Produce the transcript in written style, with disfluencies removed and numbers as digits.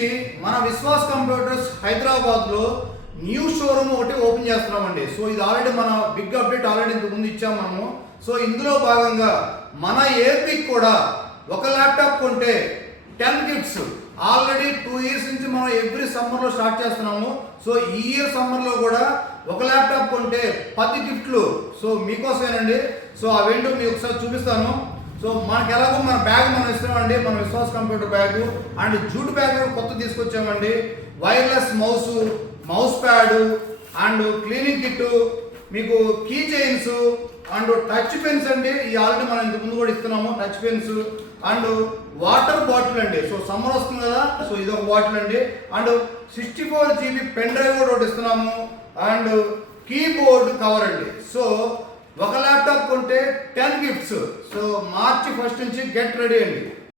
నుంచి మన విశ్వాస్ కంప్యూటర్స్ హైదరాబాద్లో న్యూ షోరూమ్ ఒకటి ఓపెన్ చేస్తున్నామండి. సో ఇది ఆల్రెడీ మన బిగ్ అప్డేట్ ఆల్రెడీ ఇంతకు ముందు ఇచ్చాము మనము. సో ఇందులో భాగంగా మన ఏపీకి కూడా ఒక ల్యాప్టాప్ కొంటే 10 గిఫ్ట్స్ ఆల్రెడీ 2 years నుంచి మనం ఎవ్రీ సమ్మర్లో స్టార్ట్ చేస్తున్నాము. సో ఈ ఇయర్ సమ్మర్లో కూడా ఒక ల్యాప్టాప్ కొంటే 10 గిఫ్ట్లు సో మీకోసమేనండి. సో అవేంటో మీకు ఒకసారి చూపిస్తాను. సో మనకి ఎలాగో మన బ్యాగ్ మనం ఇస్తామండి, మన Vishwas computer bag and jute bag కొత్త తీసుకొచ్చామండి. Wireless mouse pad and cleaning kit, మీకు key chains and touch pens అండి. ఈ ఆల్రెడీ మనం ఇంతకు ముందు కూడా ఇస్తున్నాము touch pens and water bottle అండి. సో సమ్మర్ వస్తుంది కదా, సో ఇది ఒక బాటిల్ అండి. అండ్ 64 GB పెన్ డ్రైవ్ కూడా ఒకటి ఇస్తున్నాము అండ్ కీబోర్డ్ కవర్ అండి. సో ఒక ల్యాప్టాప్ కొంటే 10 గిఫ్ట్స్. సో March 1 నుంచి గెట్ రెడీ అండి.